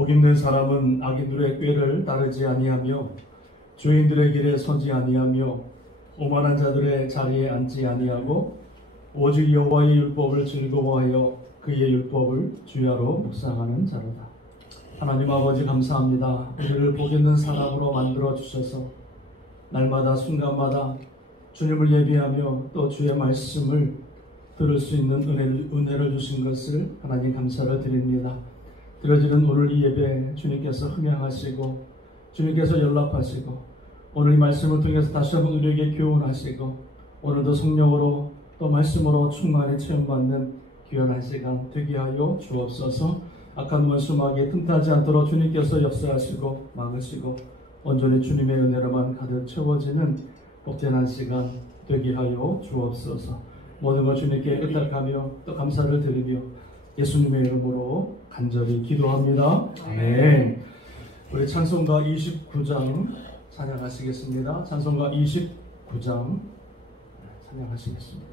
복있는 사람은 악인들의 꾀를 따르지 아니하며 죄인들의 길에 서지 아니하며 오만한 자들의 자리에 앉지 아니하고 오직 여호와의 율법을 즐거워하여 그의 율법을 주야로 묵상하는 자로다. 하나님 아버지 감사합니다. 우리를 복있는 사람으로 만들어 주셔서 날마다 순간마다 주님을 예비하며 또 주의 말씀을 들을 수 있는 은혜를 주신 것을 하나님 감사를 드립니다. 드려지는 오늘 이 예배 주님께서 흥행하시고 주님께서 연락하시고 오늘 이 말씀을 통해서 다시 한번 우리에게 교훈하시고 오늘도 성령으로 또 말씀으로 충만히 체험받는 귀한 시간 되게 하여 주옵소서. 악한 원수마귀에 틈타지 않도록 주님께서 역사하시고 막으시고 온전히 주님의 은혜로만 가득 채워지는 복된 시간 되게 하여 주옵소서. 모든 것 주님께 의탁하며 또 감사를 드리며 예수님의 이름으로 간절히 기도합니다. 아멘. 우리 찬송가 29장 찬양하시겠습니다. 찬송가 29장 찬양하시겠습니다.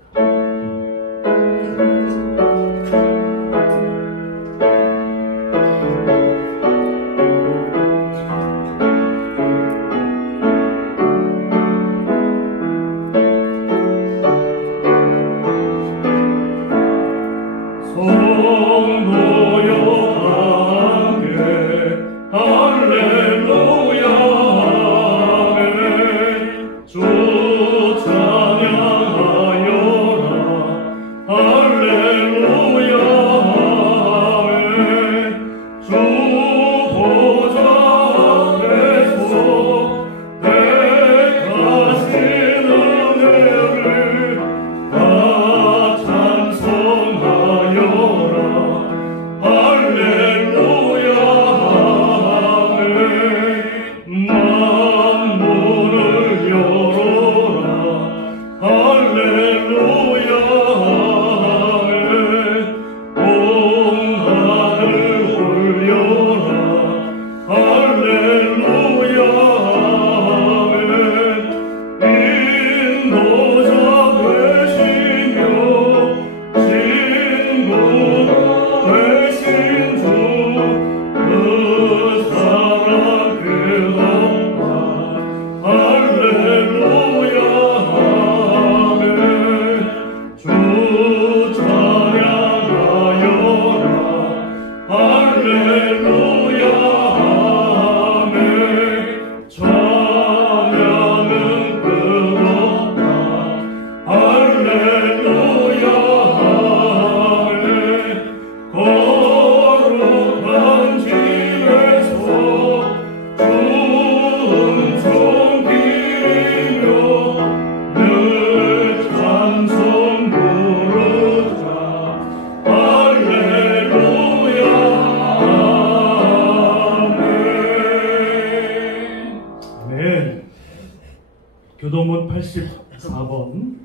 교동문 84번,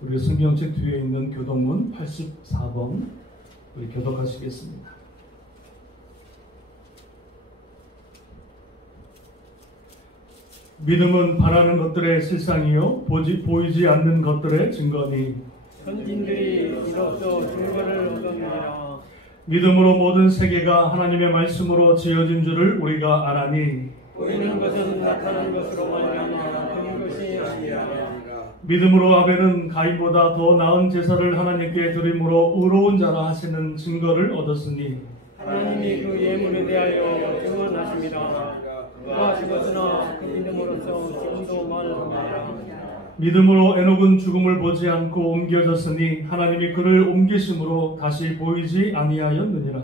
우리 성경책 뒤에 있는 교동문 84번 우리 교독하시겠습니다. 믿음은 바라는 것들의 실상이요 보이지 않는 것들의 증거니 선진들이 이로써 증거를 얻었느니라. 믿음으로 모든 세계가 하나님의 말씀으로 지어진 줄을 우리가 아나니 보이는 것은 나타난 것으로 말미암아 보이는 것이 아니라. 믿음으로 아벨은 가인보다 더 나은 제사를 하나님께 드림으로 의로운 자라 하시는 증거를 얻었으니 하나님이 그 예물에 대하여 증언하십니다. 그가 죽었으나 그 믿음으로써 지금도 말하느니라. 믿음으로 에녹은 죽음을 보지 않고 옮겨졌으니 하나님이 그를 옮기심으로 다시 보이지 아니하였느니라.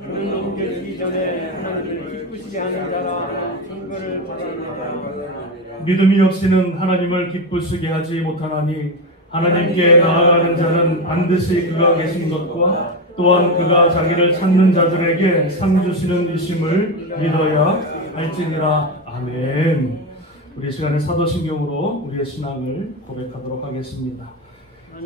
그는 옮겨지기 전에 하나님을 기쁘시게 하는 자라 증거를 받았느니라. 믿음이 없이는 하나님을 기쁘시게 하지 못하나니 하나님께 나아가는 자는 반드시 그가 계신 것과 또한 그가 자기를 찾는 자들에게 상 주시는 이심을 믿어야 할지니라. 아멘. 우리 시간에 사도신경으로 우리의 신앙을 고백하도록 하겠습니다.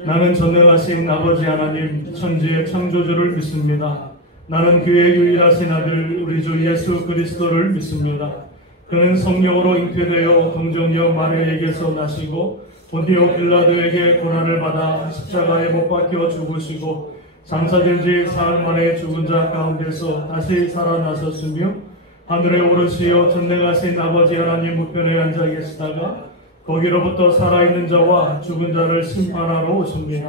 나는 전능하신 아버지 하나님 천지의 창조주를 믿습니다. 나는 그의 유일하신 아들 우리 주 예수 그리스도를 믿습니다. 그는 성령으로 잉태되어 동정녀 마리아에게서 나시고 본디오 빌라도에게 고난을 받아 십자가에 못 박혀 죽으시고 장사된 지 사흘 만에 죽은 자 가운데서 다시 살아나섰으며 하늘에 오르시어 전능하신 아버지 하나님 우편에 앉아 계시다가 거기로부터 살아있는 자와 죽은 자를 심판하러 오십니다.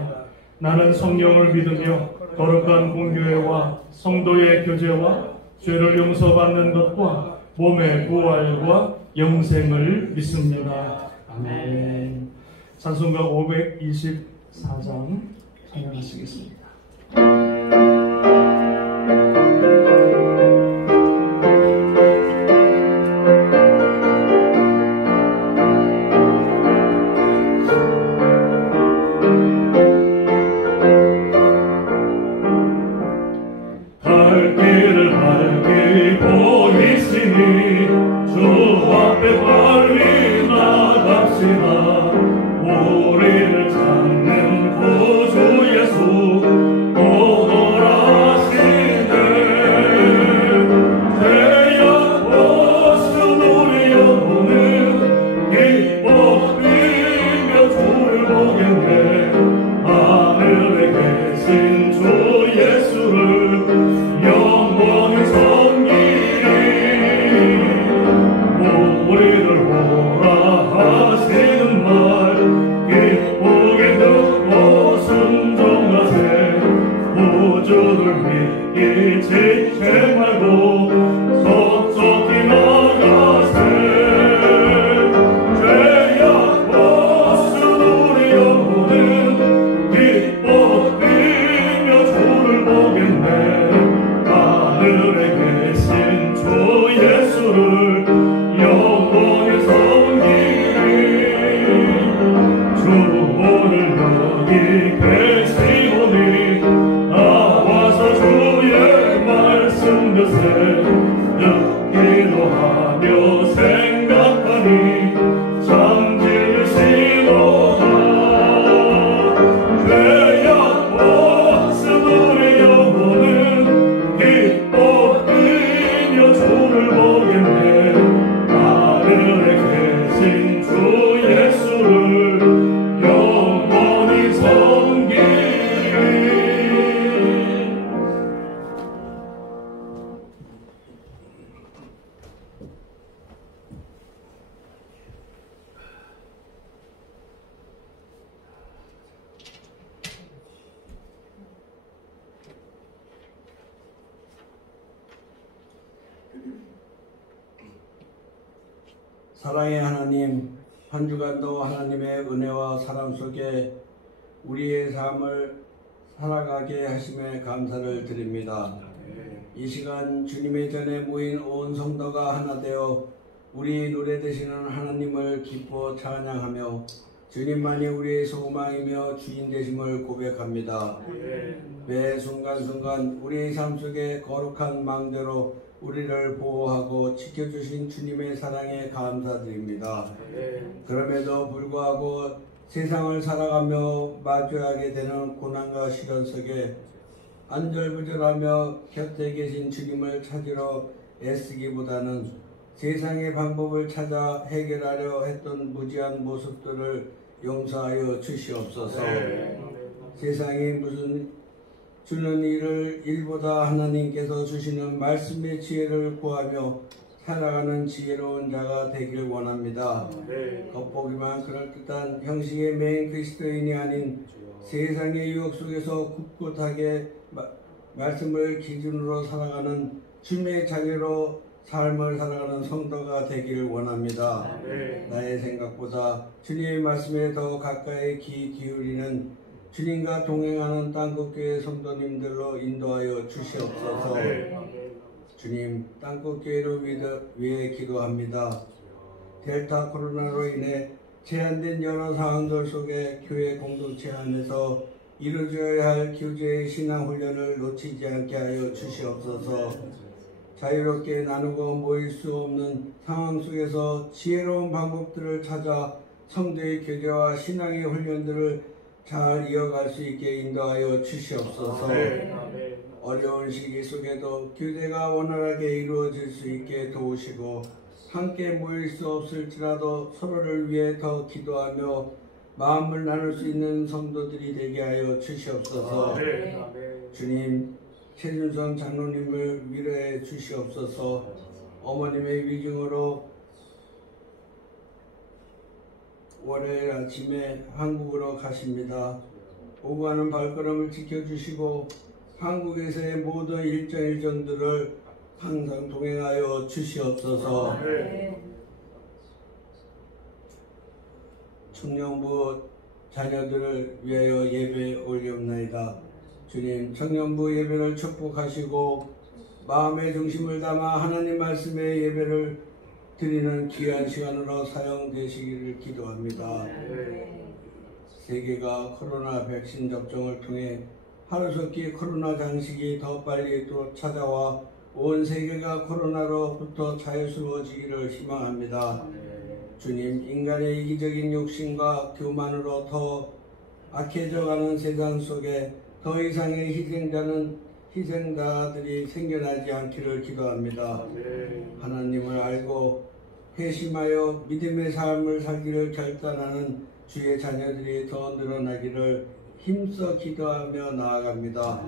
나는 성령을 믿으며 거룩한 공교회와 성도의 교제와 죄를 용서받는 것과 몸의 부활과 영생을 믿습니다. 아멘. 찬송가 524장 찬양하시겠습니다. 사랑의 하나님, 한 주간도 하나님의 은혜와 사랑 속에 우리의 삶을 살아가게 하심에 감사를 드립니다. 이 시간 주님의 전에 모인 온 성도가 하나 되어 우리 노래 되시는 하나님을 기뻐 찬양하며 주님만이 우리의 소망이며 주인 되심을 고백합니다. 매 순간순간 우리의 삶 속에 거룩한 마음대로 우리를 보호하고 지켜주신 주님의 사랑에 감사드립니다. 그럼에도 불구하고 세상을 살아가며 마주하게 되는 고난과 시련 속에 안절부절하며 곁에 계신 주님을 찾으러 애쓰기보다는 세상의 방법을 찾아 해결하려 했던 무지한 모습들을 용서하여 주시옵소서. 세상이 무슨 주는 일을 일보다 하나님께서 주시는 말씀의 지혜를 구하며 살아가는 지혜로운 자가 되길 원합니다. 겉보기만 그럴듯한 형식의 메인 그리스도인이 아닌 세상의 유혹 속에서 꿋꿋하게 말씀을 기준으로 살아가는 주님의 자녀로 삶을 살아가는 성도가 되기를 원합니다. 나의 생각보다 주님의 말씀에 더 가까이 귀 기울이는 주님과 동행하는 땅끝교회 성도님들로 인도하여 주시옵소서. 주님, 땅끝교회를 위해 기도합니다. 델타 코로나로 인해 제한된 여러 상황들 속에 교회 공동체 안에서 이루어져야 할 교제의 신앙훈련을 놓치지 않게 하여 주시옵소서. 자유롭게 나누고 모일 수 없는 상황 속에서 지혜로운 방법들을 찾아 성도의 교제와 신앙의 훈련들을 잘 이어갈 수 있게 인도하여 주시옵소서. 어려운 시기 속에도 교제가 원활하게 이루어질 수 있게 도우시고 함께 모일 수 없을지라도 서로를 위해 더 기도하며 마음을 나눌 수 있는 성도들이 되게 하여 주시옵소서. 주님, 최준성 장로님을 위로해 주시옵소서. 어머님의 위중으로 월요일 아침에 한국으로 가십니다. 오고 가는 발걸음을 지켜주시고 한국에서의 모든 일정들을 항상 동행하여 주시옵소서. 청년부 자녀들을 위하여 예배 올리옵나이다. 주님, 청년부 예배를 축복하시고 마음의 중심을 담아 하나님 말씀의 예배를 드리는 귀한 시간으로 사용되시기를 기도합니다. 세계가 코로나 백신 접종을 통해 하루속히 코로나 장식이 더 빨리 또 찾아와 온 세계가 코로나로부터 자유스러워지기를 희망합니다. 주님, 인간의 이기적인 욕심과 교만으로 더 악해져가는 세상 속에 더 이상의 희생자들이 생겨나지 않기를 기도합니다. 하나님을 알고 회심하여 믿음의 삶을 살기를 결단하는 주의 자녀들이 더 늘어나기를 힘써 기도하며 나아갑니다.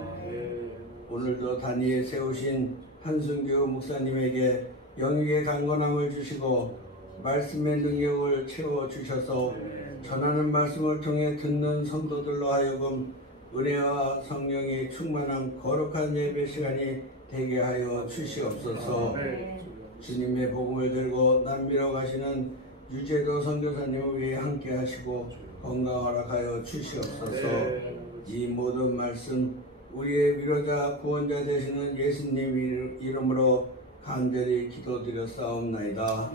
오늘도 단위에 세우신 한승규 목사님에게 영육의 강건함을 주시고 말씀의 능력을 채워주셔서 전하는 말씀을 통해 듣는 성도들로 하여금 은혜와 성령이 충만한 거룩한 예배 시간이 되게 하여 주시옵소서. 주님의 복음을 들고 남미로 가시는 유재도 선교사님을 위해 함께 하시고 건강 허락하여 주시옵소서. 이 모든 말씀 우리의 위로자 구원자 되시는 예수님 이름으로 간절히 기도드려 싸움나이다.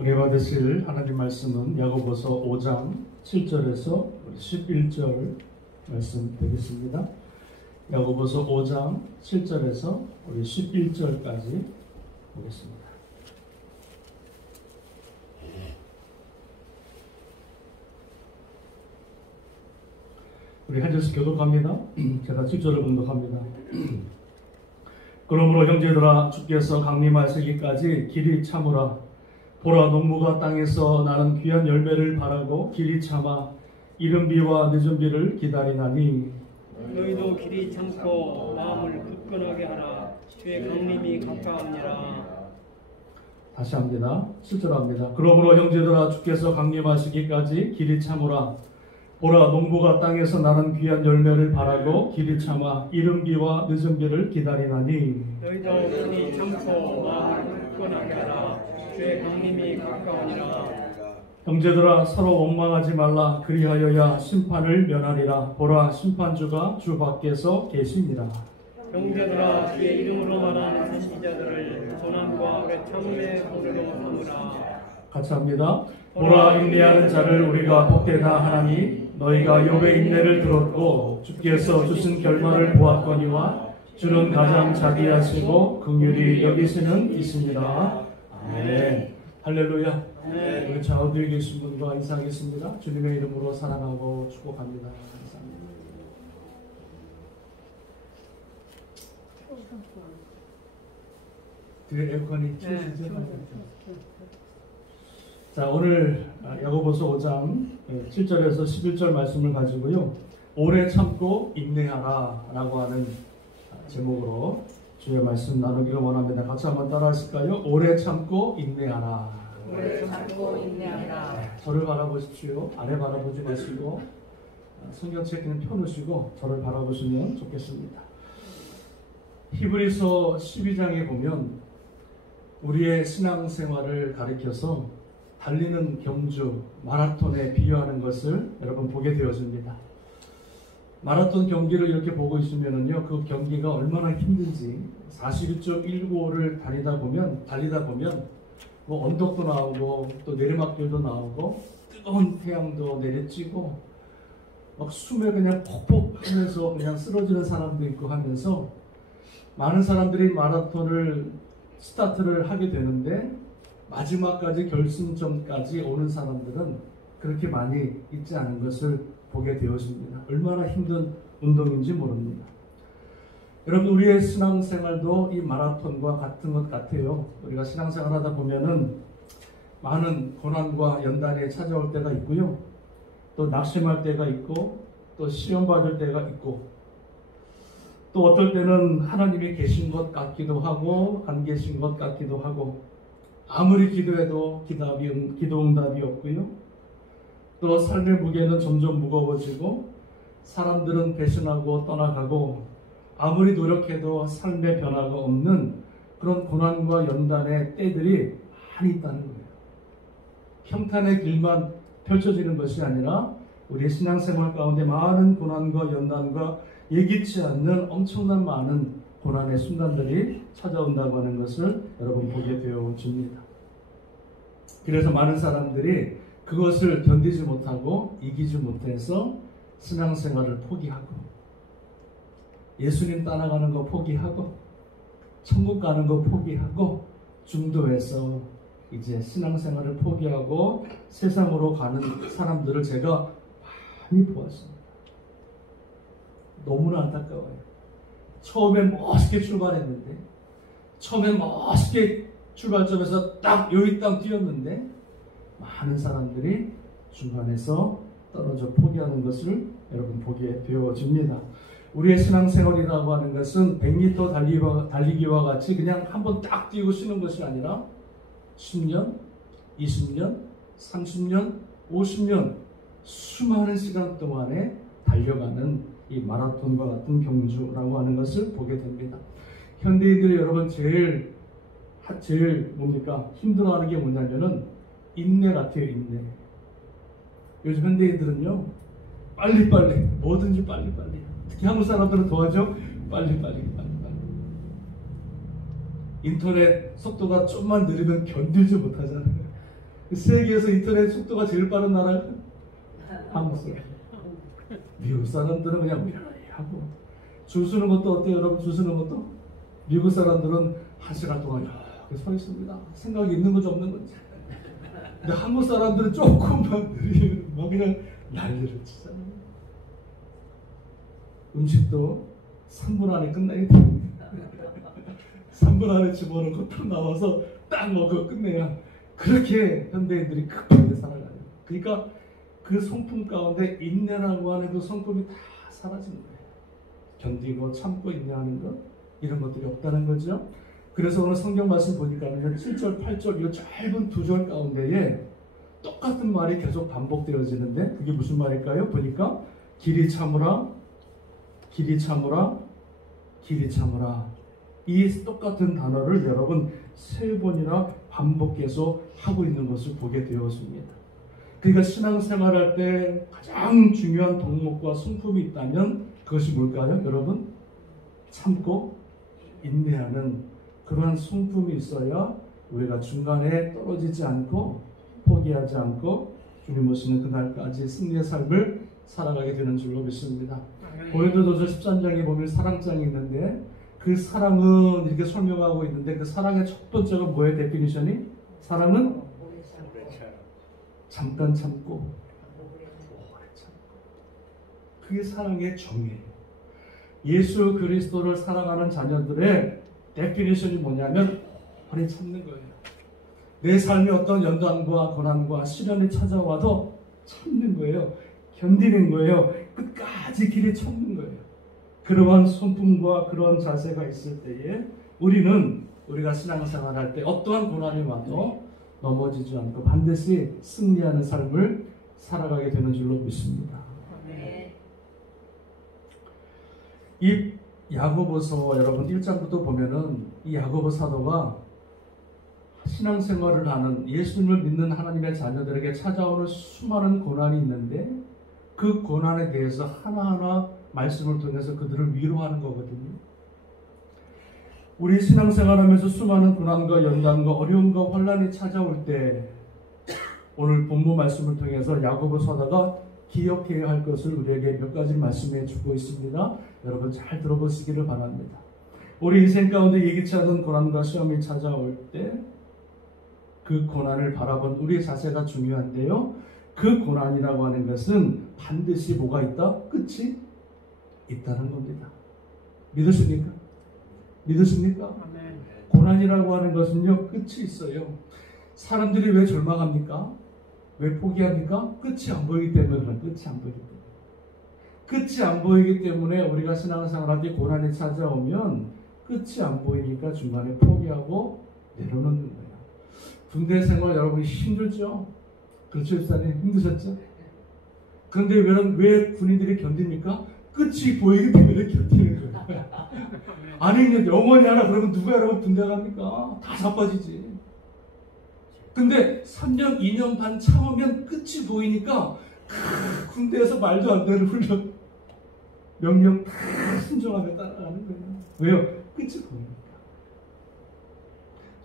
은혜 받으실 하나님 말씀은 야고보서 5장 7절에서 11절 말씀 되겠습니다. 야고보서 5장 7절에서 우리 11절까지 보겠습니다. 우리 한 절씩 교독합니다. 제가 7절을 봉독합니다. 그러므로 형제들아, 주께서 강림하시기까지 길이 참으라. 보라, 농부가 땅에서 나는 귀한 열매를 바라고 길이 참아 이른 비와 늦은 비를 기다리나니 너희도 길이 참고 마음을 굳건하게 하라. 주의 강림이 가까우니라. 다시 합니다. 7절 합니다. 그러므로 형제들아, 주께서 강림하시기까지 길이 참으라. 보라, 농부가 땅에서 나는 귀한 열매를 바라고 길이 참아 이른 비와 늦은 비를 기다리나니 너희도 길이 참고 마음을 굳건하게 하라. 주의 강림이 가까우니라. 형제들아, 서로 원망하지 말라. 그리하여야 심판을 면하리라. 보라, 심판주가 주 밖에서 계시니라. 형제들아, 주의 이름으로 말하는 선지자들을 고난과 오래 참음의 보루로 삼으라. 같이 합니다. 보라, 인내하는 자를 우리가 복되다 하나니 너희가 욥의 인내를 들었고 주께서 주신 결말을 보았거니와 주는 가장 자비하시고 긍휼히 여기시는 이십니다. 아멘. 할렐루야. 네. 우리 좌우뒤에 계신 분과 인사하겠습니다. 주님의 이름으로 사랑하고 축복합니다. 감사합니다. 뒤에 에어컨이 켜지죠? 자, 오늘 야고보서 5장 7절에서 11절 말씀을 가지고요, 오래 참고 인내하라 라고 하는 제목으로 주의 말씀 나누기를 원합니다. 같이 한번 따라 하실까요? 오래 참고 인내하라. 오래 참고 인내하라. 네, 저를 바라보십시오. 아래 바라보지 마시고 성경책 그냥 펴놓으시고 저를 바라보시면 좋겠습니다. 히브리서 12장에 보면 우리의 신앙생활을 가리켜서 달리는 경주, 마라톤에 비유하는 것을 여러분 보게 되어집니다. 마라톤 경기를 이렇게 보고 있으면은요, 그 경기가 얼마나 힘든지 42.195를 달리다 보면 뭐 언덕도 나오고 또 내리막길도 나오고 뜨거운 태양도 내리쬐고 막 숨에 그냥 퍽퍽 하면서 그냥 쓰러지는 사람도 있고 하면서 많은 사람들이 마라톤을 스타트를 하게 되는데 마지막까지 결승점까지 오는 사람들은 그렇게 많이 있지 않은 것을 보게 되었습니다. 얼마나 힘든 운동인지 모릅니다. 여러분, 우리의 신앙생활도 이 마라톤과 같은 것 같아요. 우리가 신앙생활 하다 보면은 많은 고난과 연단이 찾아올 때가 있고요. 또 낙심할 때가 있고, 또 시험받을 때가 있고, 또 어떨 때는 하나님이 계신 것 같기도 하고 안 계신 것 같기도 하고, 아무리 기도해도 기도 응답이 없고요. 또 삶의 무게는 점점 무거워지고, 사람들은 배신하고 떠나가고, 아무리 노력해도 삶의 변화가 없는 그런 고난과 연단의 때들이 많이 있다는 거예요. 평탄의 길만 펼쳐지는 것이 아니라 우리의 신앙생활 가운데 많은 고난과 연단과 예기치 않는 엄청난 많은 고난의 순간들이 찾아온다고 하는 것을 여러분 보게 되어집니다. 그래서 많은 사람들이 그것을 견디지 못하고 이기지 못해서 신앙생활을 포기하고, 예수님 따라가는 거 포기하고, 천국 가는 거 포기하고, 중도에서 이제 신앙생활을 포기하고 세상으로 가는 사람들을 제가 많이 보았습니다. 너무나 안타까워요. 처음에 멋있게 출발했는데, 처음에 멋있게 출발점에서 딱 여기 땅 뛰었는데, 많은 사람들이 중간에서 떨어져 포기하는 것을 여러분 보게 되어집니다. 우리의 신앙생활이라고 하는 것은 100m 달리기와 같이 그냥 한번 딱 뛰고 쉬는 것이 아니라 10년, 20년, 30년, 50년 수많은 시간 동안에 달려가는 이 마라톤과 같은 경주라고 하는 것을 보게 됩니다. 현대인들이 여러분 제일 뭡니까? 힘들어하는 게 뭐냐면은 인내 같아요, 인내. 요즘 현대인들은요, 빨리빨리, 뭐든지 빨리빨리. 특히 한국 사람들은 더하죠? 빨리빨리. 인터넷 속도가 좀만 느리면 견디지 못하잖아요. 세계에서 인터넷 속도가 제일 빠른 나라가 한국 사람. 미국 사람들은 그냥 미안해 하고, 줄 서는 것도 어때요, 여러분? 줄 서는 것도? 미국 사람들은 1시간 동안 이렇게 서 있습니다. 생각이 있는 건지 없는 건지. 근데 한국 사람들은 조금만 느리면 막 그냥 난리를 치잖아요. 음식도 3분 안에 끝나기 때문에 3분 안에 집어넣고 딱 나와서 딱 먹고 끝내야, 그렇게 현대인들이 급하게 살아가요. 그러니까 그 성품 가운데 인내라고 하는 그 성품이 다 사라지는 거예요. 견디고 참고 인내하는 것, 이런 것들이 없다는 거죠. 그래서 오늘 성경 말씀 보니까는 7절, 8절 이 짧은 두 절 가운데에 똑같은 말이 계속 반복되어지는데, 그게 무슨 말일까요? 보니까 길이 참으라, 길이 참으라, 길이 참으라. 이 똑같은 단어를 여러분 3번이나 반복해서 하고 있는 것을 보게 되었습니다. 그러니까 신앙생활할 때 가장 중요한 덕목과 성품이 있다면 그것이 뭘까요? 여러분, 참고 인내하는 그러한 성품이 있어야 우리가 중간에 떨어지지 않고 포기하지 않고 주님 오시는 그날까지 승리의 삶을 살아가게 되는 줄로 믿습니다. 고린도전서 13장에 보면 사랑장이 있는데, 그 사랑은 이렇게 설명하고 있는데, 그 사랑의 첫 번째가 뭐예요? 데피니션이? 사랑은 잠깐 참고 오래 참고. 그게 사랑의 정의예요. 예수 그리스도를 사랑하는 자녀들의 데피니션이 뭐냐면 오래 참는 거예요. 내 삶에 어떤 연단과 고난과 시련이 찾아와도 참는 거예요. 견디는 거예요. 끝까지 길이 참는 거예요. 그러한 성품과 그러한 자세가 있을 때에 우리가 신앙생활 할 때 어떠한 고난이 와도 넘어지지 않고 반드시 승리하는 삶을 살아가게 되는 줄로 믿습니다. 이 야고보서 여러분 1장부터 보면은 이 야고보 사도가 신앙생활을 하는, 예수님을 믿는 하나님의 자녀들에게 찾아오는 수많은 고난이 있는데, 그 고난에 대해서 하나하나 말씀을 통해서 그들을 위로하는 거거든요. 우리 신앙생활하면서 수많은 고난과 연단과 어려움과 환난이 찾아올 때, 오늘 본문 말씀을 통해서 야고보 사도가 기억해야 할 것을 우리에게 몇 가지 말씀해 주고 있습니다. 여러분 잘 들어보시기를 바랍니다. 우리 인생 가운데 예기치 않은 고난과 시험이 찾아올 때 그 고난을 바라본 우리의 자세가 중요한데요. 그 고난이라고 하는 것은 반드시 뭐가 있다? 끝이 있다는 겁니다. 믿으십니까? 믿으십니까? 아멘. 고난이라고 하는 것은요, 끝이 있어요. 사람들이 왜 절망합니까? 왜 포기합니까? 끝이 안 보이기 때문에 그런 끝이 안 보이기 때문에. 끝이 안 보이기 때문에 우리가 신앙생활할 때 고난이 찾아오면 끝이 안 보이니까 중간에 포기하고 내려놓는 거예요. 군대 생활 여러분이 힘들죠? 그렇죠, 집사님? 힘드셨죠? 그런데 왜 군인들이 견딥니까? 끝이 보이기 때문에 견디는 거예요. 아니, 영원히 하나 그러면 누가 여러분 군대 갑니까? 다 자빠지지. 근데 3년, 2년 반 참으면 끝이 보이니까 군대에서 말도 안 되는 훈련, 명령 다 순종하며 따라가는 거예요. 왜요? 끝이 보이니까.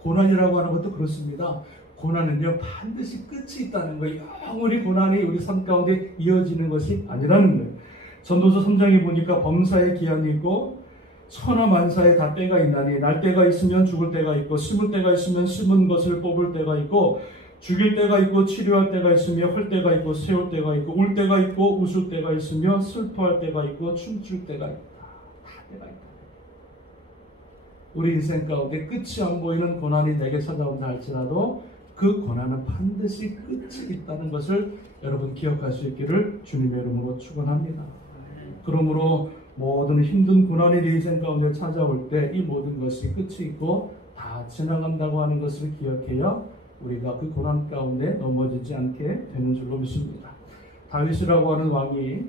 고난이라고 하는 것도 그렇습니다. 고난은요, 반드시 끝이 있다는 거예요. 영원히 고난이 우리 삶 가운데 이어지는 것이 아니라는 거예요. 전도서 3장에 보니까 범사의 기한이 있고 천하만사에 다 때가 있나니 날 때가 있으면 죽을 때가 있고 심을 때가 있으면 심은 것을 뽑을 때가 있고 죽일 때가 있고 치료할 때가 있으며 헐 때가 있고 세울 때가 있고 울 때가 있고 웃을 때가 있으며 슬퍼할 때가 있고 춤출 때가 있다. 다 때가 있다. 우리 인생 가운데 끝이 안 보이는 고난이 내게 찾아온다 할지라도 그 고난은 반드시 끝이 있다는 것을 여러분 기억할 수 있기를 주님의 이름으로 축원합니다. 그러므로 모든 힘든 고난이 내 인생 가운데 찾아올 때 이 모든 것이 끝이 있고 다 지나간다고 하는 것을 기억해야 우리가 그 고난 가운데 넘어지지 않게 되는 줄로 믿습니다. 다윗이라고 하는 왕이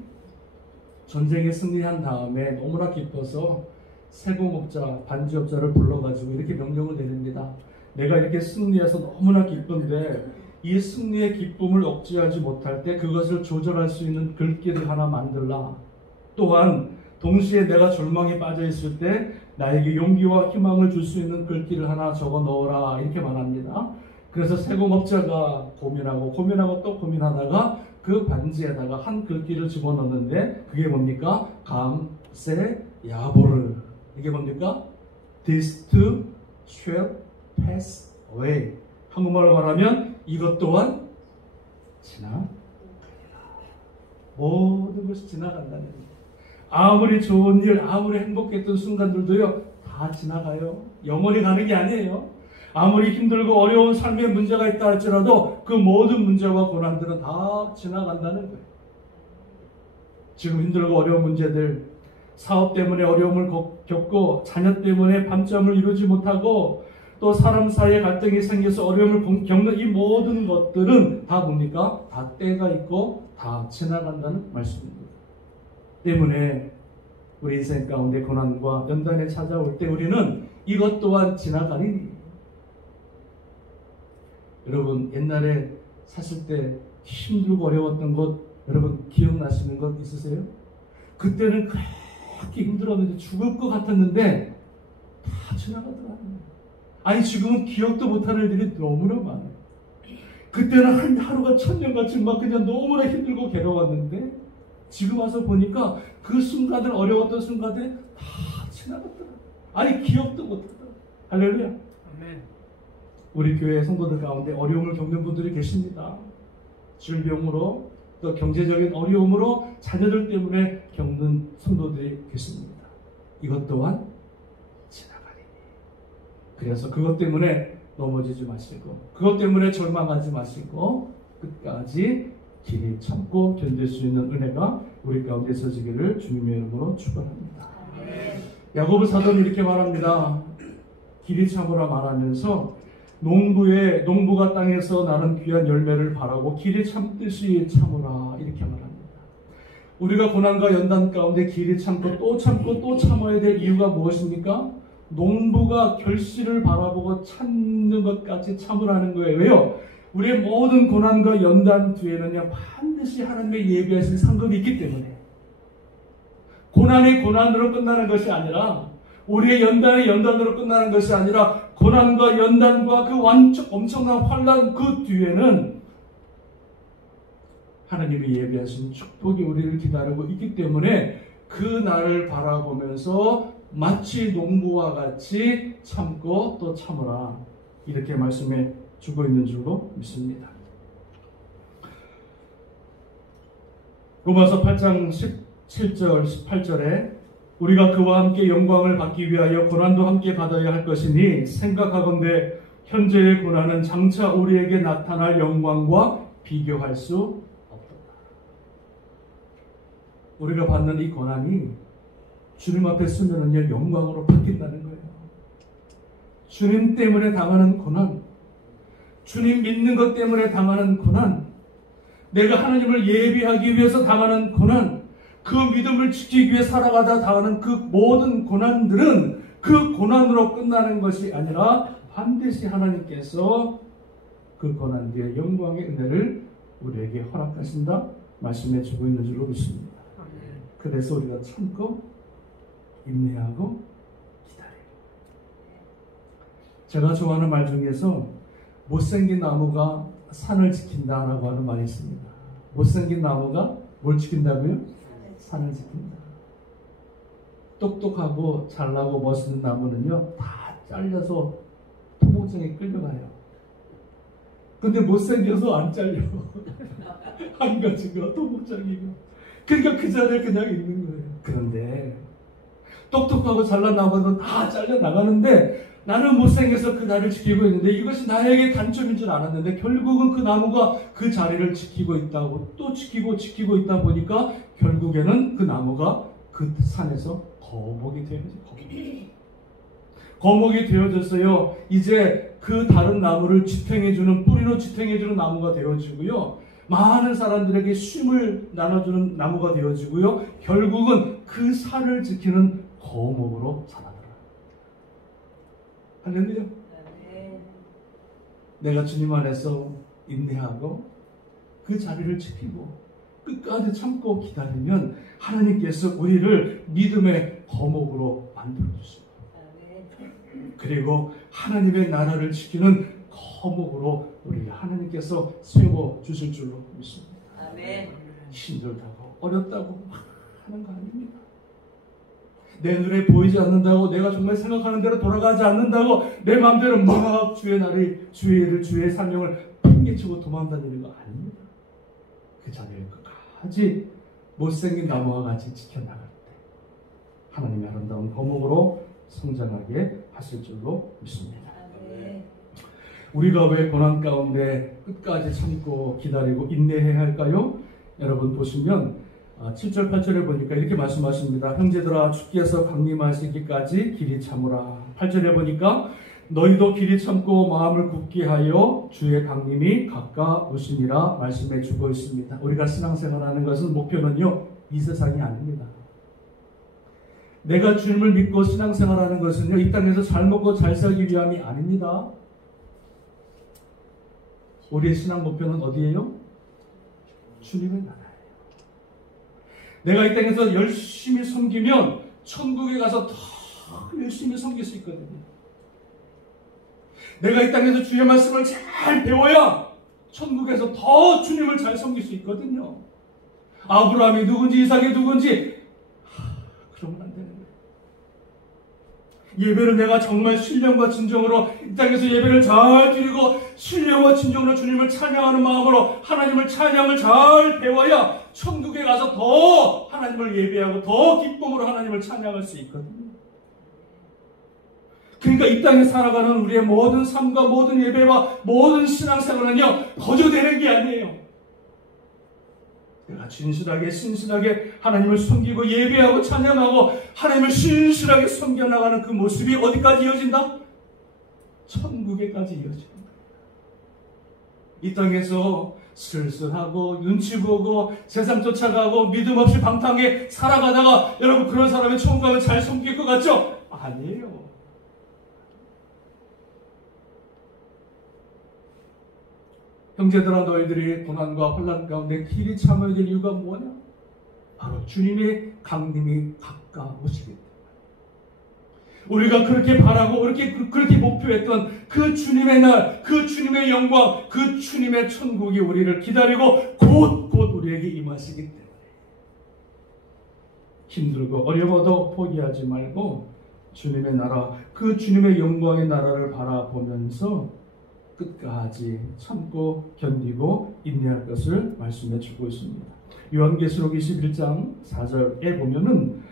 전쟁에 승리한 다음에 너무나 기뻐서 세고목자, 반지업자를 불러가지고 이렇게 명령을 내립니다. 내가 이렇게 승리해서 너무나 기쁜데 이 승리의 기쁨을 억제하지 못할 때 그것을 조절할 수 있는 글귀를 하나 만들라. 또한 동시에 내가 절망에 빠져 있을 때 나에게 용기와 희망을 줄 수 있는 글귀를 하나 적어 넣어라. 이렇게 말합니다. 그래서 세공업자가 고민하고 또 고민하다가 그 반지에다가 한 글귀를 집어넣는데 그게 뭡니까? 감세 야보르. 이게 뭡니까? This too shall pass away. 한국말로 말하면 이것 또한 지나가리라. 모든 것이 지나간다는 거예요. 아무리 좋은 일, 아무리 행복했던 순간들도요, 다 지나가요. 영원히 가는 게 아니에요. 아무리 힘들고 어려운 삶의 문제가 있다 할지라도 그 모든 문제와 고난들은 다 지나간다는 거예요. 지금 힘들고 어려운 문제들, 사업 때문에 어려움을 겪고 자녀 때문에 밤잠을 이루지 못하고 또 사람 사이에 갈등이 생겨서 어려움을 겪는 이 모든 것들은 다 뭡니까? 다 때가 있고 다 지나간다는 말씀입니다. 때문에 우리 인생 가운데 고난과 연단에 찾아올 때 우리는 이것 또한 지나가리니. 여러분 옛날에 사실 때 힘들고 어려웠던 것 여러분 기억나시는 것 있으세요? 그때는 그렇게 힘들었는데 죽을 것 같았는데 다 지나가더라고요. 아니 지금은 기억도 못하는 일들이 너무나 많아요. 그때는 하루가 천년같이 막 그냥 너무나 힘들고 괴로웠는데 지금 와서 보니까 그 순간들 어려웠던 순간들이 다 지나갔더라. 아니 기억도 못하더라. 할렐루야. 아멘. 우리 교회 성도들 가운데 어려움을 겪는 분들이 계십니다. 질병으로 또 경제적인 어려움으로 자녀들 때문에 겪는 성도들이 계십니다. 이것 또한 지나가리니. 그래서 그것 때문에 넘어지지 마시고 그것 때문에 절망하지 마시고 끝까지 길이 참고 견딜 수 있는 은혜가 우리 가운데 있어지기를 주님의 이름으로 축원합니다. 야고보 사도는 이렇게 말합니다. 길이 참으라 말하면서 농부가 땅에서 나는 귀한 열매를 바라고 길이 참듯이 참으라 이렇게 말합니다. 우리가 고난과 연단 가운데 길이 참고 또 참아야 될 이유가 무엇입니까? 농부가 결실을 바라보고 참는 것까지 참으라는 거예요. 왜요? 우리의 모든 고난과 연단 뒤에는요 반드시 하나님의 예비하신 상급이 있기 때문에 고난이 고난으로 끝나는 것이 아니라 우리의 연단이 연단으로 끝나는 것이 아니라 고난과 연단과 그 엄청난 환난 그 뒤에는 하나님이 예비하신 축복이 우리를 기다리고 있기 때문에 그 날을 바라보면서 마치 농부와 같이 참고 또 참으라 이렇게 말씀해 주고 있는 줄로 믿습니다. 로마서 8장 17절 18절에 우리가 그와 함께 영광을 받기 위하여 고난도 함께 받아야 할 것이니 생각하건대 현재의 고난은 장차 우리에게 나타날 영광과 비교할 수 없다. 우리가 받는 이 고난이 주님 앞에 서면은요 영광으로 바뀐다는 거예요. 주님 때문에 당하는 고난, 주님 믿는 것 때문에 당하는 고난, 내가 하나님을 예비하기 위해서 당하는 고난, 그 믿음을 지키기 위해 살아가다 당하는 그 모든 고난들은 그 고난으로 끝나는 것이 아니라 반드시 하나님께서 그 고난 뒤에 영광의 은혜를 우리에게 허락하신다 말씀해 주고 있는 줄로 믿습니다. 그래서 우리가 참고 인내하고 기다려요. 제가 좋아하는 말 중에서 못생긴 나무가 산을 지킨다라고 하는 말이 있습니다. 못생긴 나무가 뭘 지킨다고요? 산을 지킨다. 똑똑하고 잘나고 멋있는 나무는요 다 잘려서 토목장에 끌려가요. 근데 못생겨서 안 잘려. 한 가지가 토목장이고. 그러니까 그 자리에 그냥 있는 거예요. 그런데 똑똑하고 잘난 나무는 다 잘려 나가는데 나는 못생겨서 그 나를 지키고 있는데 이것이 나에게 단점인 줄 알았는데 결국은 그 나무가 그 자리를 지키고 있다고 또 지키고 있다 보니까 결국에는 그 나무가 그 산에서 거목이 되어졌어요. 거목이 되어졌어요. 이제 그 다른 나무를 지탱해주는 뿌리로 지탱해주는 나무가 되어지고요. 많은 사람들에게 쉼을 나눠주는 나무가 되어지고요. 결국은 그 산을 지키는 거목으로 살아들어요. 할렐루야. 내가 주님 안에서 인내하고 그 자리를 지키고 끝까지 참고 기다리면 하나님께서 우리를 믿음의 거목으로 만들어주십니다. 그리고 하나님의 나라를 지키는 거목으로 우리 하나님께서 세워주실 줄로 믿습니다. 힘들다고 어렵다고 하는 거 아닙니다. 내 눈에 보이지 않는다고 내가 정말 생각하는 대로 돌아가지 않는다고 내 마음대로 막 주의 나를 주의 일을 주의 사명을 팽개치고 도망다니는 거 아닙니다. 그 자리를 끝까지 못생긴 나무와 같이 지켜나갈 때 하나님의 아름다운 거목으로 성장하게 하실 줄로 믿습니다. 우리가 왜 고난 가운데 끝까지 참고 기다리고 인내해야 할까요? 여러분 보시면 7절 8절에 보니까 이렇게 말씀하십니다. 형제들아 주께서 강림하시기까지 길이 참으라. 8절에 보니까 너희도 길이 참고 마음을 굳게 하여 주의 강림이 가까우시니라 말씀해 주고 있습니다. 우리가 신앙생활하는 것은 목표는요 이 세상이 아닙니다. 내가 주님을 믿고 신앙생활하는 것은요 이 땅에서 잘 먹고 잘 살기 위함이 아닙니다. 우리의 신앙 목표는 어디예요? 주님의 나라예요. 내가 이 땅에서 열심히 섬기면 천국에 가서 더 열심히 섬길 수 있거든요. 내가 이 땅에서 주의 말씀을 잘 배워야 천국에서 더 주님을 잘 섬길 수 있거든요. 아브라함이 누군지 이삭이 누군지 그러면 안 되는 거예요. 예배를 내가 정말 신령과 진정으로 이 땅에서 예배를 잘 드리고 신령과 진정으로 주님을 찬양하는 마음으로 하나님을 찬양을 잘 배워야 천국에 가서 더 하나님을 예배하고 더 기쁨으로 하나님을 찬양할 수 있거든요. 그러니까 이 땅에 살아가는 우리의 모든 삶과 모든 예배와 모든 신앙생활은요 거저되는 게 아니에요. 내가 진실하게 신실하게 하나님을 섬기고 예배하고 찬양하고 하나님을 신실하게 섬겨나가는 그 모습이 어디까지 이어진다? 천국에까지 이어집니다. 이 땅에서 슬슬하고 눈치 보고 세상 쫓아가고 믿음 없이 방탕하게 살아가다가 여러분 그런 사람이 천국 가면 잘 섬길 것 같죠? 아니에요. 형제들아 너희들이 고난과 혼란 가운데 길이 참아야 될 이유가 뭐냐? 바로 주님의 강림이 가까우시기 때문에. 우리가 그렇게 바라고 그렇게 목표했던 그 주님의 날, 그 주님의 영광, 그 주님의 천국이 우리를 기다리고 곧 우리에게 임하시기 때문에 힘들고 어려워도 포기하지 말고 주님의 나라, 그 주님의 영광의 나라를 바라보면서 끝까지 참고 견디고 인내할 것을 말씀해 주고 있습니다. 요한계시록 21장 4절에 보면은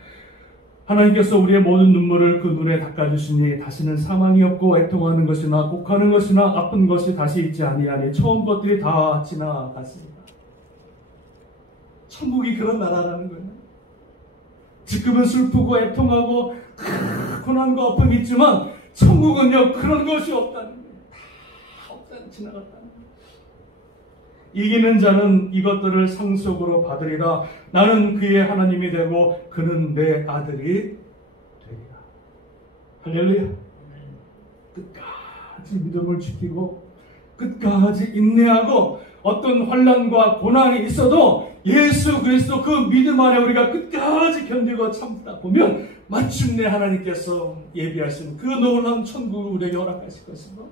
하나님께서 우리의 모든 눈물을 그 눈에 닦아주시니 다시는 사망이 없고 애통하는 것이나 곡하는 것이나 아픈 것이 다시 있지 아니하니 처음 것들이 다 지나갔습니다. 천국이 그런 나라라는 거예요. 지금은 슬프고 애통하고 고난과 아픔이 있지만 천국은요 그런 것이 없다는 거예요. 다 없다는 지나갔다는 거예요. 이기는 자는 이것들을 상속으로 받으리라. 나는 그의 하나님이 되고 그는 내 아들이 되리라. 할렐루야. 끝까지 믿음을 지키고 끝까지 인내하고 어떤 환난과 고난이 있어도 예수 그리스도 그 믿음 안에 우리가 끝까지 견디고 참다 보면 마침내 하나님께서 예비하신 그 놀라운 천국을 우리에게 허락하실 것이고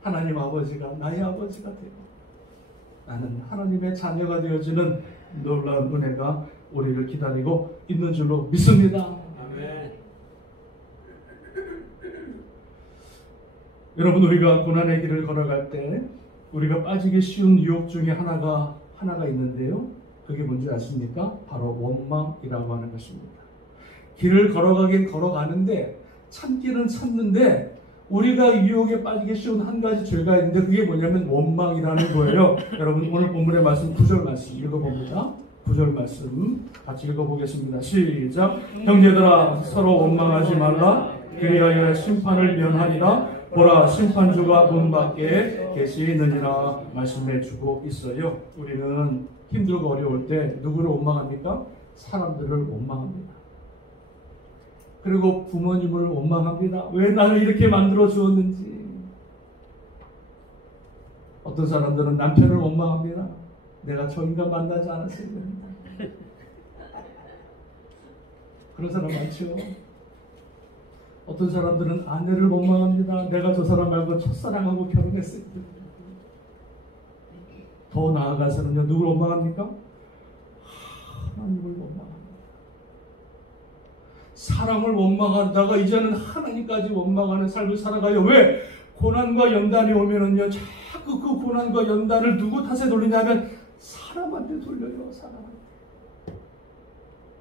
하나님 아버지가 나의 아버지가 되고 나는 하나님의 자녀가 되어지는 놀라운 은혜가 우리를 기다리고 있는 줄로 믿습니다. 아멘. 여러분, 우리가 고난의 길을 걸어갈 때 우리가 빠지기 쉬운 유혹 중에 하나가 있는데요. 그게 뭔지 아십니까? 바로 원망이라고 하는 것입니다. 길을 걸어가긴 걸어가는데 참기는 참는데 우리가 유혹에 빠지기 쉬운 한 가지 죄가 있는데 그게 뭐냐면 원망이라는 거예요. 여러분, 오늘 본문의 말씀 9절 말씀 읽어봅니다. 9절 말씀 같이 읽어보겠습니다. 시작. 형제들아 서로 원망하지 말라. 그리하여 심판을 면하리라. 보라 심판주가 문 밖에 계시느니라 말씀해 주고 있어요. 우리는 힘들고 어려울 때 누구를 원망합니까? 사람들을 원망합니다. 그리고 부모님을 원망합니다. 왜 나를 이렇게 만들어 주었는지. 어떤 사람들은 남편을 원망합니다. 내가 저 인간 만나지 않았어야 됩니다. 그런 사람 많죠. 어떤 사람들은 아내를 원망합니다. 내가 저 사람 말고 첫사랑하고 결혼했어야 됩니다. 더 나아가서는요, 누굴 원망합니까? 하나님을 원망합니다. 사람을 원망하다가 이제는 하나님까지 원망하는 삶을 살아가요. 왜? 고난과 연단이 오면은요, 자꾸 그 고난과 연단을 누구 탓에 돌리냐면 사람한테 돌려요. 사람한테.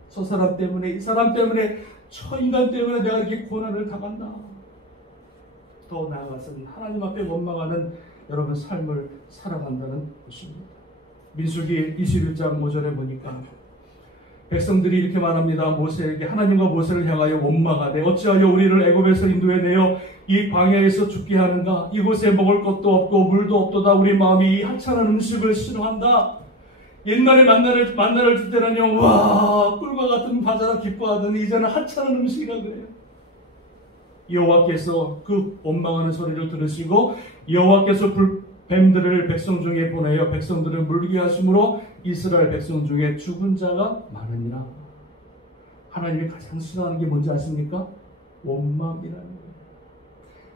저 사람 때문에, 이 사람 때문에, 저 인간 때문에 내가 이렇게 고난을 당한다. 더 나아가서는 하나님 앞에 원망하는 여러분 삶을 살아간다는 것입니다. 민수기 21장 5절에 보니까 백성들이 이렇게 말합니다. 모세에게 하나님과 모세를 향하여 원망하되 어찌하여 우리를 애굽에서 인도해내어 이 광야에서 죽게 하는가? 이곳에 먹을 것도 없고 물도 없도다. 우리 마음이 이 하찮은 음식을 싫어한다. 옛날에 만나를 줄 때는요, 와 꿀과 같은 과자라 기뻐하더니 이제는 하찮은 음식이라 그래요. 여호와께서 그 원망하는 소리를 들으시고 여호와께서 뱀들을 백성 중에 보내어 백성들을 물게 하심으로 이스라엘 백성 중에 죽은 자가 많으니라. 하나님이 가장 싫어하는 게 뭔지 아십니까? 원망이라는 거예요.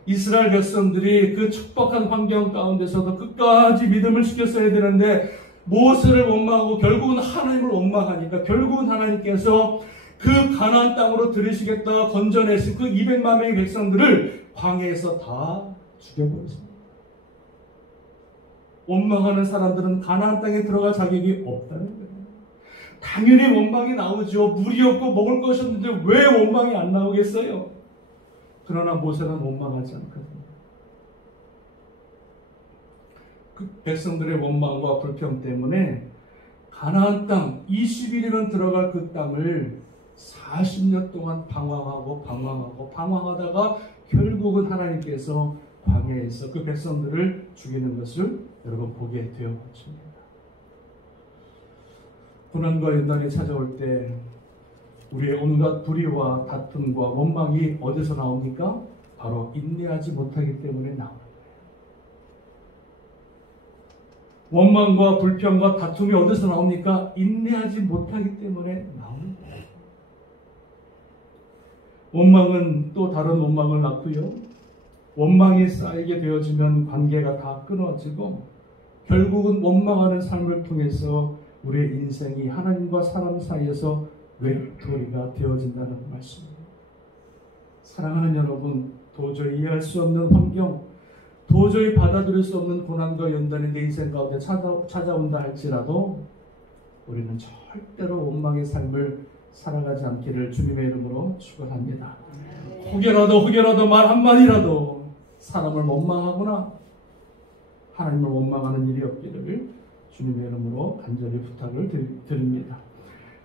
이스라엘 백성들이 그 척박한 환경 가운데서도 끝까지 믿음을 지켰어야 되는데 모세를 원망하고 결국은 하나님을 원망하니까 결국은 하나님께서 그 가나안 땅으로 들이시겠다 건져내신 그 200만 명의 백성들을 광야에서 다 죽여버렸습니다. 원망하는 사람들은 가나안 땅에 들어갈 자격이 없다는 거예요. 당연히 원망이 나오죠. 물이 없고 먹을 것이 없는데 왜 원망이 안 나오겠어요? 그러나 모세는 원망하지 않거든요. 그 백성들의 원망과 불평 때문에 가나안 땅 21일은 들어갈 그 땅을 40년 동안 방황하다가 결국은 하나님께서 광야에서 그 백성들을 죽이는 것을 여러분 보게 되었습니다. 고난과 연단이 찾아올 때 우리의 온갖 불의와 다툼과 원망이 어디서 나옵니까? 바로 인내하지 못하기 때문에 나옵니다. 원망과 불평과 다툼이 어디서 나옵니까? 인내하지 못하기 때문에 나옵니다. 원망은 또 다른 원망을 낳고요. 원망이 쌓이게 되어지면 관계가 다 끊어지고 결국은 원망하는 삶을 통해서 우리의 인생이 하나님과 사람 사이에서 외톨이가 되어진다는 말씀입니다. 사랑하는 여러분, 도저히 이해할 수 없는 환경, 도저히 받아들일 수 없는 고난과 연단이 내 인생 가운데 찾아온다 할지라도 우리는 절대로 원망의 삶을 살아가지 않기를 주님의 이름으로 축원합니다. 혹여라도 말 한마디라도 사람을 원망하거나 하나님을 원망하는 일이 없기를 주님의 이름으로 간절히 부탁을 드립니다.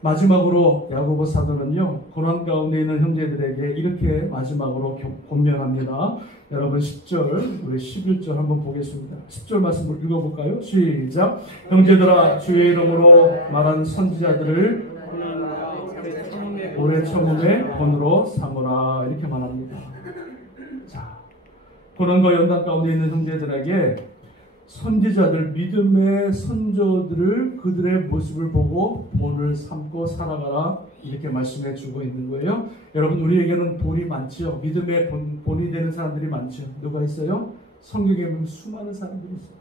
마지막으로 야고보 사도는요, 고난 가운데 있는 형제들에게 이렇게 마지막으로 권면합니다. 여러분 10절, 우리 11절 한번 보겠습니다. 10절 말씀을 읽어볼까요? 시작. 형제들아, 주의 이름으로 말한 선지자들을 올해 처음에 본으로 삼으라, 이렇게 말합니다. 자, 고난과 연단 가운데 있는 형제들에게 선지자들, 믿음의 선조들을 그들의 모습을 보고 본을 삼고 살아가라, 이렇게 말씀해 주고 있는 거예요. 여러분, 우리에게는 본이 많죠. 믿음의 본이 되는 사람들이 많죠. 누가 있어요? 성경에 보면 수많은 사람들이 있어요.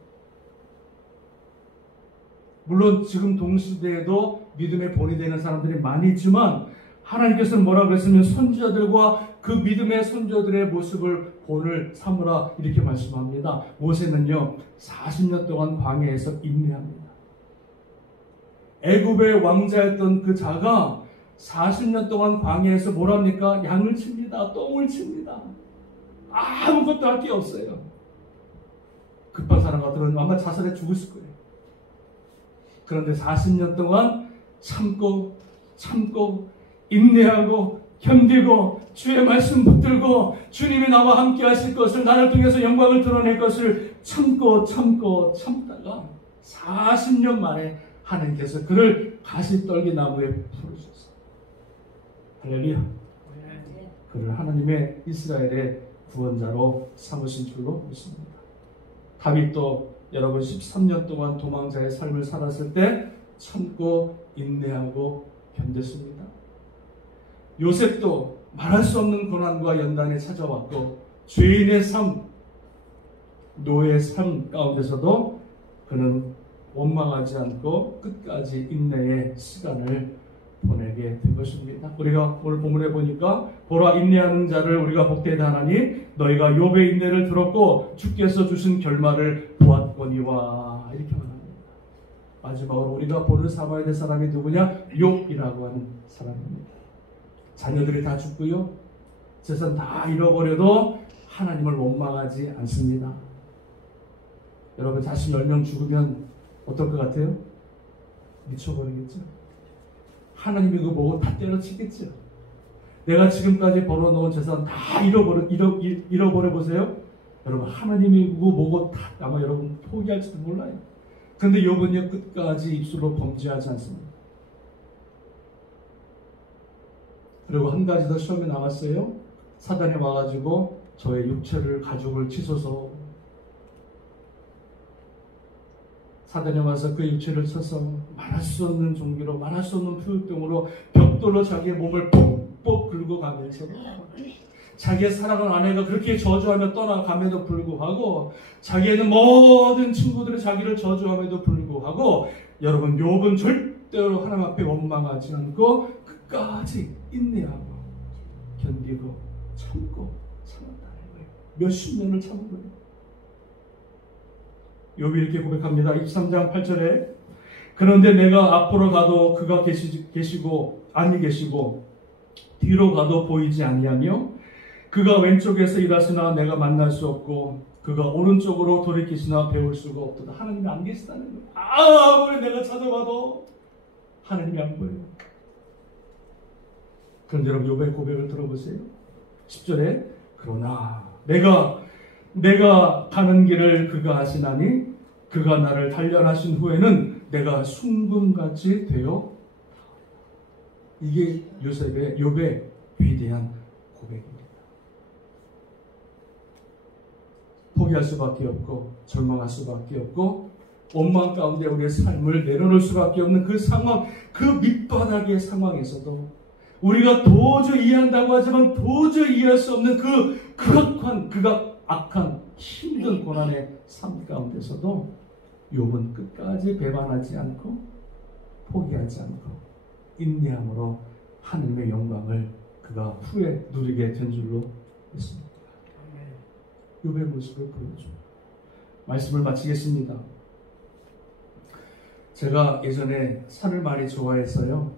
물론 지금 동시대에도 믿음의 본이 되는 사람들이 많이 있지만 하나님께서는 뭐라고 그랬으면 선지자들과 그 믿음의 선조들의 모습을 본을 삼으라, 이렇게 말씀합니다. 모세는요 40년 동안 광야에서 인내합니다. 애굽의 왕자였던 그 자가 40년 동안 광야에서 뭐랍니까? 양을 칩니다. 똥을 칩니다. 아무것도 할 게 없어요. 급한 사람 같으면 아마 자살해 죽었을 거예요. 그런데 40년 동안 참고 인내하고 견디고 주의 말씀 붙들고 주님이 나와 함께 하실 것을, 나를 통해서 영광을 드러낼 것을 참다가 40년 만에 하나님께서 그를 가시떨기 나무에 부르셨어요. 할렐루야. 그를 하나님의 이스라엘의 구원자로 삼으신 줄로 믿습니다. 다윗도 여러분 13년 동안 도망자의 삶을 살았을 때 참고 인내하고 견뎠습니다. 요셉도 말할 수 없는 고난과 연단에 찾아왔고 죄인의 삶, 노예의 삶 가운데서도 그는 원망하지 않고 끝까지 인내의 시간을 보내게 된 것입니다. 우리가 오늘 본문에 보니까 보라, 인내하는 자를 우리가 복되다 하나니 너희가 욥의 인내를 들었고 주께서 주신 결말을 보았거니와, 이렇게 말합니다. 마지막으로 우리가 본을 삼아야 될 사람이 누구냐? 욥이라고 하는 사람입니다. 자녀들이 다 죽고요, 재산 다 잃어버려도 하나님을 원망하지 않습니다. 여러분, 자식 10명 죽으면 어떨 것 같아요? 미쳐버리겠죠. 하나님이 그거 보고 다 때려치겠죠. 내가 지금까지 벌어놓은 재산 다 잃어버려 보세요. 여러분, 하나님이 그거 보고 다 아마 여러분 포기할지도 몰라요. 그런데 욥은요 끝까지 입술로 범죄하지 않습니다. 그리고 한 가지 더 시험에 나왔어요. 사단이 와가지고 저의 육체를 가죽을 치소서. 사단이 와서 그 육체를 쳐서 말할 수 없는 종기로, 말할 수 없는 표육병으로 벽돌로 자기의 몸을 뻑뻑 긁어가면서 자기의 사랑하는 아내가 그렇게 저주하며 떠나감에도 불구하고, 자기에는 모든 친구들이 자기를 저주함에도 불구하고, 여러분, 욥은 절대로 하나님 앞에 원망하지 않고 끝까지 인내하고 견디고 참고 참았다는 거예요. 몇십 년을 참은 거예요. 욥이 이렇게 고백합니다. 23장 8절에 그런데 내가 앞으로 가도 그가 계시고 아니 계시고 뒤로 가도 보이지 아니하며 그가 왼쪽에서 일하시나 내가 만날 수 없고 그가 오른쪽으로 돌이키시나 배울 수가 없도다. 하나님이 안 계시다는 거예요. 아무리 내가 찾아봐도 하나님이 안 보여요. 그런데 여러분, 욥의 고백을 들어보세요. 10절에 그러나 내가 가는 길을 그가 아시나니 그가 나를 단련하신 후에는 내가 순금같이 되어, 이게 욥의 위대한 고백입니다. 포기할 수밖에 없고 절망할 수밖에 없고 원망 가운데 우리의 삶을 내려놓을 수밖에 없는 그 상황, 그 밑바닥의 상황에서도 우리가 도저히 이해한다고 하지만 도저히 이해할 수 없는 그 악한 힘든 고난의 삶 가운데서도 욥은 끝까지 배반하지 않고 포기하지 않고 인내함으로 하나님의 영광을 그가 후에 누리게 된 줄로 믿습니다. 욥의 모습을 보여줍니다. 말씀을 마치겠습니다. 제가 예전에 산을 많이 좋아했어요.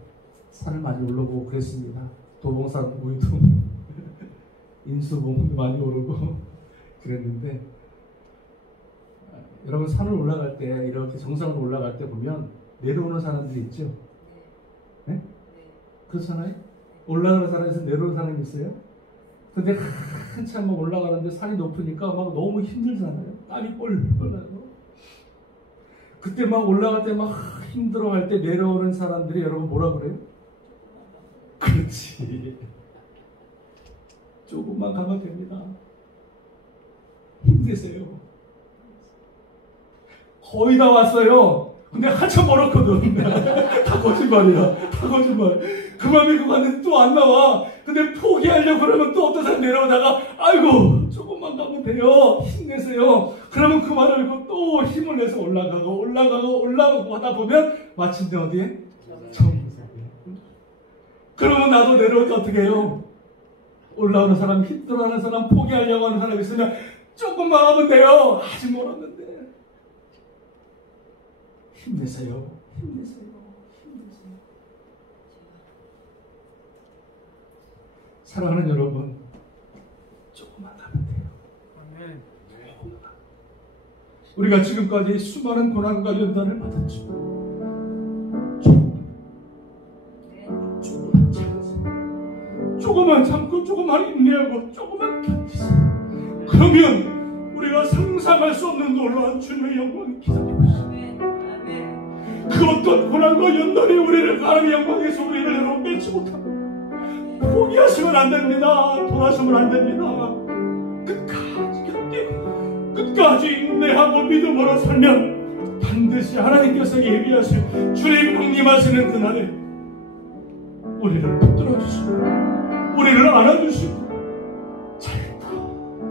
산을 많이 올라보고 그랬습니다. 도봉산 무이도 인수봉도 많이 오르고 그랬는데, 여러분 산을 올라갈 때, 이렇게 정상을 올라갈 때 보면 내려오는 사람들이 있죠? 네? 그렇잖아요? 올라가는 사람에서 내려오는 사람이 있어요? 근데 한참 막 올라가는데 산이 높으니까 막 너무 힘들잖아요. 땀이 뻘뻘 나고. 그때 막 올라갈 때 막 힘들어할 때 내려오는 사람들이 여러분 뭐라 그래요? 그렇지. 조금만 가면 됩니다. 힘내세요. 거의 다 왔어요. 근데 한참 멀었거든. 다 거짓말이야. 다 거짓말. 그만 믿고 갔는데 또 안 나와. 근데 포기하려고 그러면 또 어떤 사람 내려오다가 아이고 조금만 가면 돼요. 힘내세요. 그러면 그 말을 읽고 또 힘을 내서 올라가고 하다 보면 마침내 어디에? 정상에. 그러면 나도 내려올 때 어떻게 해요? 올라오는 사람, 힘들어하는 사람, 포기하려고 하는 사람이 있으면 조금만 하면 돼요. 아직 멀었는데. 힘내세요. 힘내세요. 힘내세요. 사랑하는 여러분, 조금만 가면 돼요. 조금만. 우리가 지금까지 수많은 고난과 연단을 받았죠. 조금만 참으세요. 조금만 참고, 조금만 인내하고, 조금만 견디세요. 그러면 우리가 상상할 수 없는 놀라운 주님의 영광이 기다리고 있습니다. 그 어떤 고난과 연단이 우리를 하나님의 영광에서 우리를 빼지 못합니다. 포기하시면 안 됩니다. 돌아서면 안 됩니다. 끝까지 견디고 끝까지 인내하고 믿음으로 살면 반드시 하나님께서 예비하실 주님 강림하시는 그날에 우리를 붙들어주시고 우리를 안아주시고 잘했다,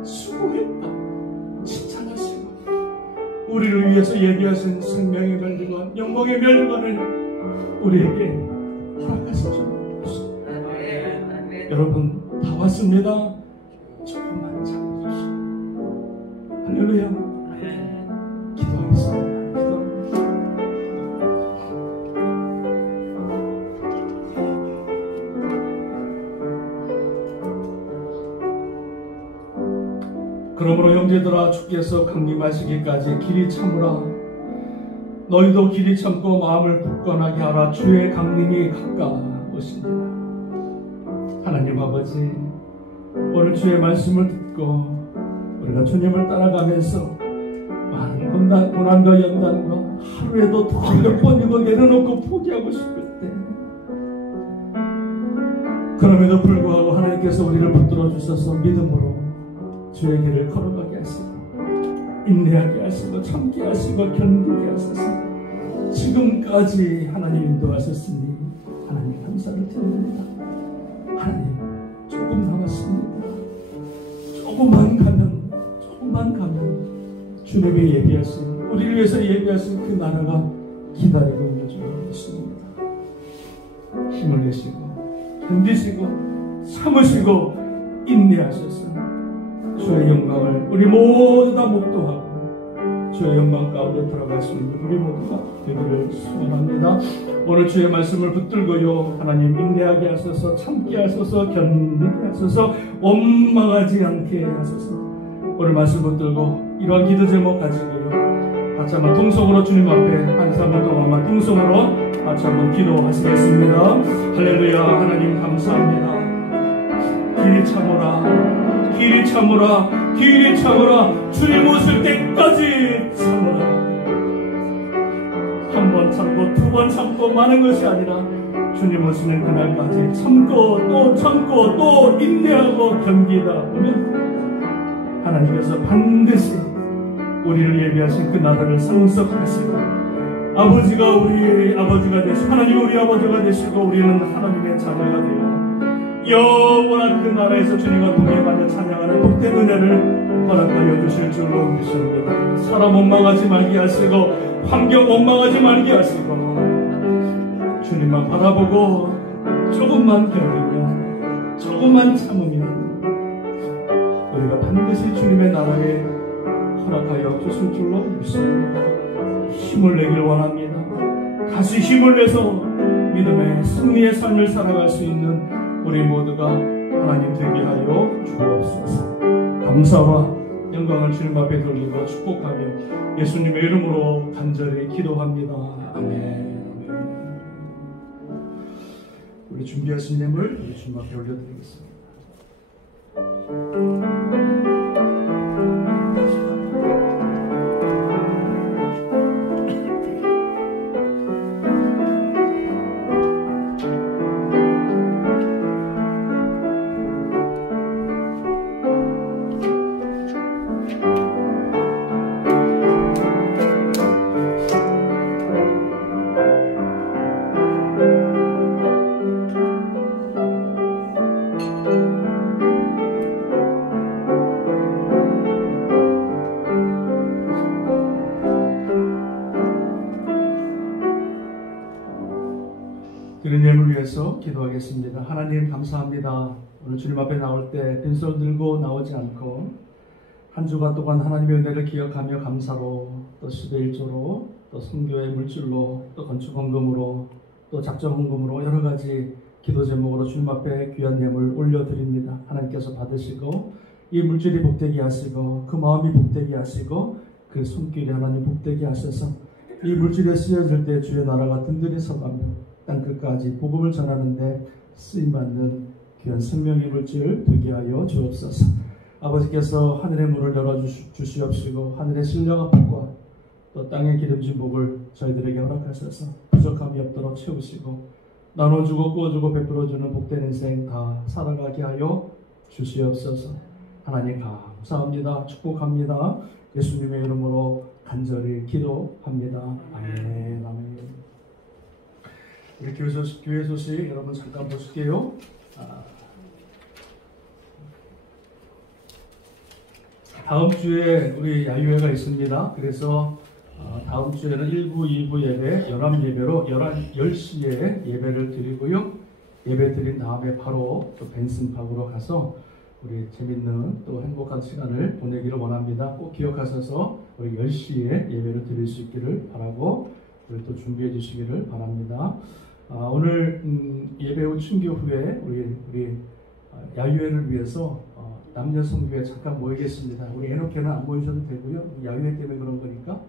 수고했다 칭찬하시고 우리를 위해서 예비하신 생명의 멸류관, 영광의 멸류관을 우리에게 허락하실 줄 믿습니다. 여러분 다 왔습니다. 조금만 참으십시오. 할렐루야. 기도하겠습니다. 그러므로 형제들아, 주께서 강림하시기까지 길이 참으라. 너희도 길이 참고 마음을 굳건하게 하라. 주의 강림이 가까우시니라. 하나님 아버지, 오늘 주의 말씀을 듣고 우리가 주님을 따라가면서 많은 고난과 연단과 하루에도 더 몇 번이고 내려놓고 포기하고 싶을 때, 그럼에도 불구하고 하나님께서 우리를 붙들어 주셔서 믿음으로 주의 길을 걸어가게 하시고 인내하게 하시고 참게 하시고 견디게 하셔서 지금까지 하나님 인도하셨으니 하나님 감사를 드립니다. 하나님 조금 남았습니다. 조금만 가면 주님의 예비하신, 우리를 위해서 예비하신 그 나라가 기다리고 있는 줄 믿습니다. 힘을 내시고 견디시고 참으시고 인내하셔서 주의 영광을 우리 모두 다 목도하고 주의 영광 가운데 들어갈 수 있는 우리 모두가 되기를 소원합니다. 오늘 주의 말씀을 붙들고요, 하나님 인내하게 하소서, 참게 하소서, 견디게 하소서, 원망하지 않게 하소서. 오늘 말씀 붙들고 이러한 기도 제목 가지고요, 같이 한번 통성으로 주님 앞에 한 3분 동안만 통성으로 같이 한번 기도하시겠습니다. 할렐루야. 하나님 감사합니다. 길이 참으라, 길이 참으라, 길이 참으라. 주님 오실 때까지 참으라. 한 번 참고 두 번 참고 많은 것이 아니라 주님 오시는 그날까지 참고 또 참고 또 인내하고 견디다 보면 하나님께서 반드시 우리를 예비하신 그 나라를 상속하시고 아버지가 우리 아버지가 되시고 하나님 우리 아버지가 되시고 우리는 하나님의 자녀가 되어 영원한 그 나라에서 주님과 동행하며 찬양하는 복된 은혜를 허락하여 주실 줄로 믿습니다. 사람 원망하지 말게 하시고 환경 원망하지 말게 하시고 주님만 바라보고 조금만 견디면, 조금만 참으면 우리가 반드시 주님의 나라에 허락하여 주실 줄로 믿습니다. 힘을 내길 원합니다. 다시 힘을 내서 믿음의 승리의 삶을 살아갈 수 있는 우리 모두가 하나님 되게 하여 주옵소서. 감사와 영광을 주님 앞에 돌리고 축복하며 예수님의 이름으로 간절히 기도합니다. 아멘. 우리 준비하신 예물 우리 주님 앞에 올려드리겠습니다. 드린 예물 위해서 기도하겠습니다. 하나님 감사합니다. 오늘 주님 앞에 나올 때 빈손 들고 나오지 않고 한 주간 동안 하나님의 은혜를 기억하며 감사로 또 11조로 또 선교의 물질로 또 건축 헌금으로 또 작정 헌금으로 여러 가지 기도 제목으로 주님 앞에 귀한 예물 올려드립니다. 하나님께서 받으시고 이 물질이 복되게 하시고 그 마음이 복되게 하시고 그 손길이 하나님 복되게 하셔서 이 물질에 쓰여질 때 주의 나라가 든든히 서가며 땅끝까지 복음을 전하는데 쓰임받는 귀한 생명의 물질 되게 하여 주옵소서. 아버지께서 하늘의 문을 열어주시옵시고 하늘의 신령한 복과 또 땅의 기름진 복을 저희들에게 허락하셔서 부족함이 없도록 채우시고 나눠주고 구워주고 베풀어주는 복된 인생 다 살아가게 하여 주시옵소서. 하나님 감사합니다. 축복합니다. 예수님의 이름으로 간절히 기도합니다. 아멘. 아멘. 우리 교회 소식 여러분 잠깐 보실게요. 다음 주에 우리 야유회가 있습니다. 그래서 다음 주에는 1부, 2부 예배, 연합 예배로 10시에 예배를 드리고요. 예배 드린 다음에 바로 또 벤슨팍으로 가서 우리 재밌는 또 행복한 시간을 보내기를 원합니다. 꼭 기억하셔서 우리 10시에 예배를 드릴 수 있기를 바라고 우리 또 준비해 주시기를 바랍니다. 오늘 예배 후 춘교 후에 우리 야유회를 위해서 남녀 성교회 잠깐 모이겠습니다. 우리 에노케는 안 모이셔도 되고요. 야유회 때문에 그런 거니까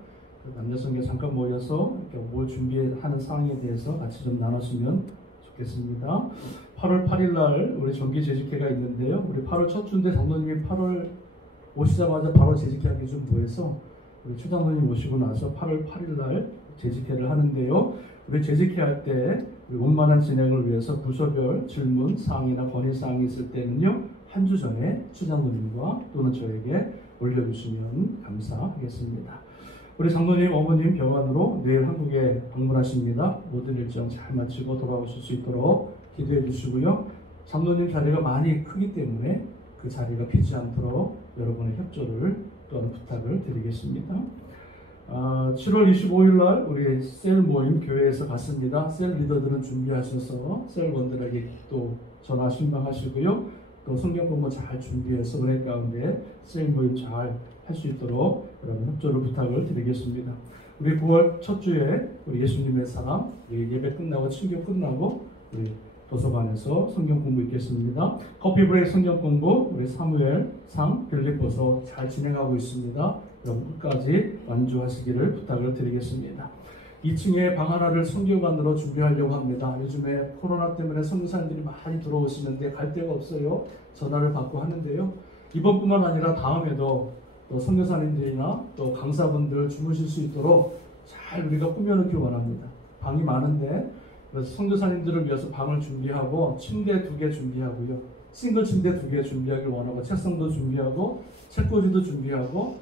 남녀 성교회 잠깐 모여서 뭘 준비하는 상황에 대해서 같이 좀 나눴으면 좋겠습니다. 8월 8일 날 우리 정기 재직회가 있는데요. 우리 8월 첫 주인데 장로님이 8월 오시자마자 바로 재직회하기 좀 뭐해서 우리 추장로님 오시고 나서 8월 8일 날 재직회를 하는데요. 우리 재직회 할 때 원만한 진행을 위해서 부서별 질문 사항이나 건의 사항이 있을 때는요, 한 주 전에 추장로님과 또는 저에게 올려주시면 감사하겠습니다. 우리 장로님, 어머님 병원으로 내일 한국에 방문하십니다. 모든 일정 잘 마치고 돌아오실 수 있도록 기도해 주시고요. 장로님 자리가 많이 크기 때문에 그 자리가 비지 않도록 여러분의 협조를 또한 부탁을 드리겠습니다. 7월 25일 날 우리 셀 모임 교회에서 갔습니다. 셀 리더들은 준비하셔서 셀원들에게 또 전화 신방하시고요. 또 성경 공부 잘 준비해서 은혜 가운데 셀 모임 잘 할 수 있도록 여러분 협조를 부탁을 드리겠습니다. 우리 9월 첫 주에 우리 예수님의 사랑 예배 끝나고 친교 끝나고 우리 도서관에서 성경 공부 있겠습니다. 커피 브레이크 성경 공부 우리 사무엘상 빌립보서 잘 진행하고 있습니다. 여러분 끝까지 완주하시기를 부탁을 드리겠습니다. 2층에 방 하나를 선교관으로 준비하려고 합니다. 요즘에 코로나 때문에 선교사님들이 많이 들어오시는데 갈 데가 없어요. 전화를 받고 하는데요. 이번뿐만 아니라 다음에도 또 선교사님들이나 또 강사분들 주무실 수 있도록 잘 우리가 꾸며놓기 원합니다. 방이 많은데 그래서 선교사님들을 위해서 방을 준비하고 침대 2개 준비하고요. 싱글 침대 2개 준비하길 원하고 책상도 준비하고 책꽂이도 준비하고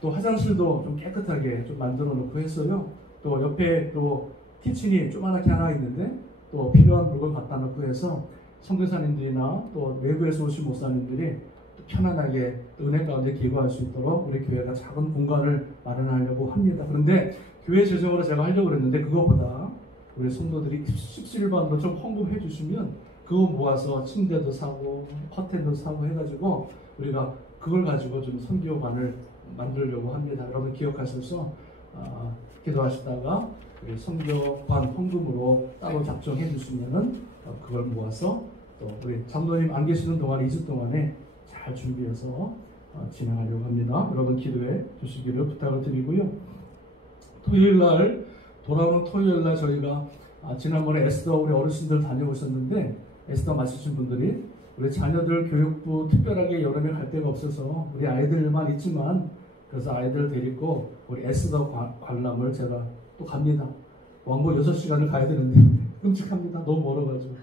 또 화장실도 좀 깨끗하게 좀 만들어 놓고 해서요. 또 옆에 또 키친이 조그맣게 하나 있는데 또 필요한 물건 갖다 놓고 해서 선교사님들이나 또 외부에서 오신 목사님들이 또 편안하게 은혜 가운데 기도할 수 있도록 우리 교회가 작은 공간을 마련하려고 합니다. 그런데 교회 재정으로 제가 하려고 그랬는데 그거보다 우리 성도들이 십시일반으로 좀 헌금해 주시면 그거 모아서 침대도 사고 커튼도 사고 해가지고 우리가 그걸 가지고 좀 선교관을 만들려고 합니다. 여러분 기억하셔서 기도하시다가 우리 선교관 헌금으로 따로 작정해 주시면은 그걸 모아서 또 우리 장로님 안 계시는 동안 2주 동안에 잘 준비해서 진행하려고 합니다. 여러분 기도해 주시기를 부탁을 드리고요. 돌아오는 토요일 날 저희가 지난번에 에스더 우리 어르신들 다녀오셨는데 에스더 마치신 분들이 우리 자녀들 교육부 특별하게 여름에 갈 데가 없어서 우리 아이들만 있지만 그래서 아이들 데리고 우리 에스더 관람을 제가 또 갑니다. 왕복 6시간을 가야 되는데 끔찍합니다. 너무 멀어가지고.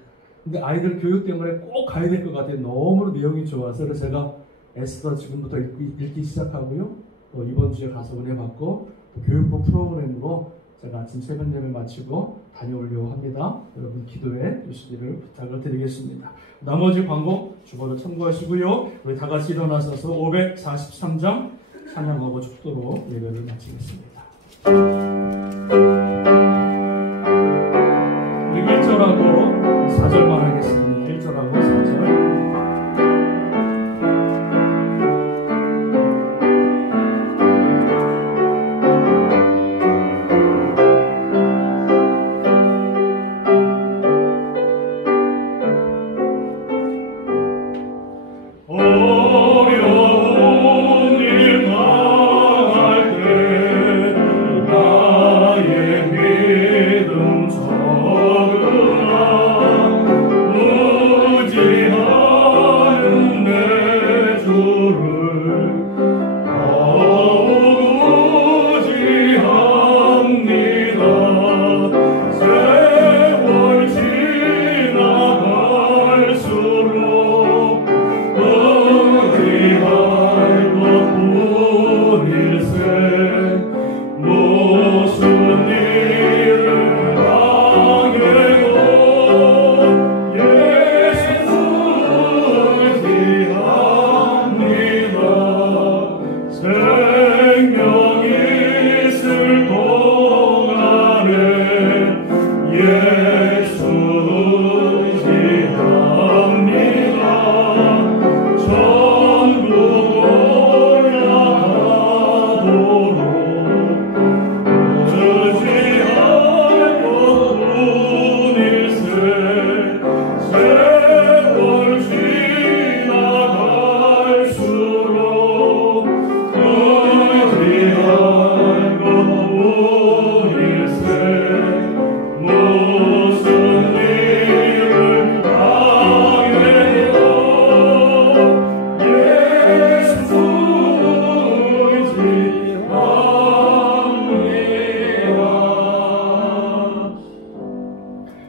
근데 아이들 교육 때문에 꼭 가야 될 것 같아요. 너무 내용이 좋아서 그래서 제가 에스더 지금부터 읽기 시작하고요. 또 이번 주에 가서 은혜 받고 또 교육부 프로그램으로 제가 아침 새벽 예배 마치고 다녀오려고 합니다. 여러분 기도해 주시기를 부탁을 드리겠습니다. 나머지 광고 주보를 참고하시고요. 우리 다 같이 일어나셔서 543장 찬양하고 축도로 예배를 마치겠습니다. 우리 1절하고 4절만 하겠습니다. 1절하고 4절.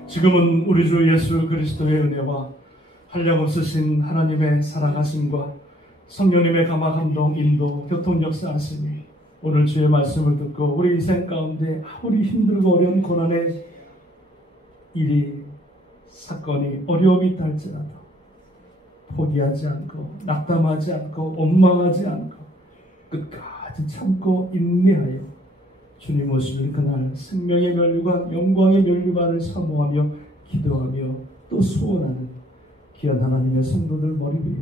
지금은 우리 주 예수 그리스도의 은혜와 한량없으신 하나님의 사랑하심과 성령님의 감화 감동 인도 교통 역사하심이 오늘 주의 말씀을 듣고 우리 인생 가운데 아무리 힘들고 어려운 고난의 일이 사건이 어려움이 있다 할지라도 포기하지 않고 낙담하지 않고 원망하지 않고 끝까지 참고 인내하여 주님 오실 그날 생명의 면류관 영광의 면류관을 사모하며 기도하며 또 소원하는 귀한 하나님의 성도들 머리 위에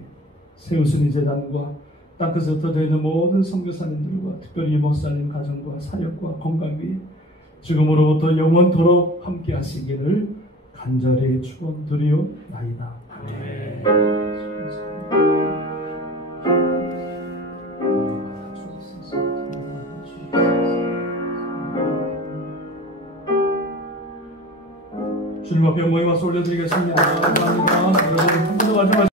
세우신 이 제단과 땅끝에 흩어져 있는 모든 선교사님들과 특별히 목사님 가정과 사역과 건강 위에 지금으로부터 영원토록 함께 하시기를 간절히 축원드리옵나이다. 아멘. 주님 앞에 모임 와서 올려드리겠습니다. 감사합니다. 여러분,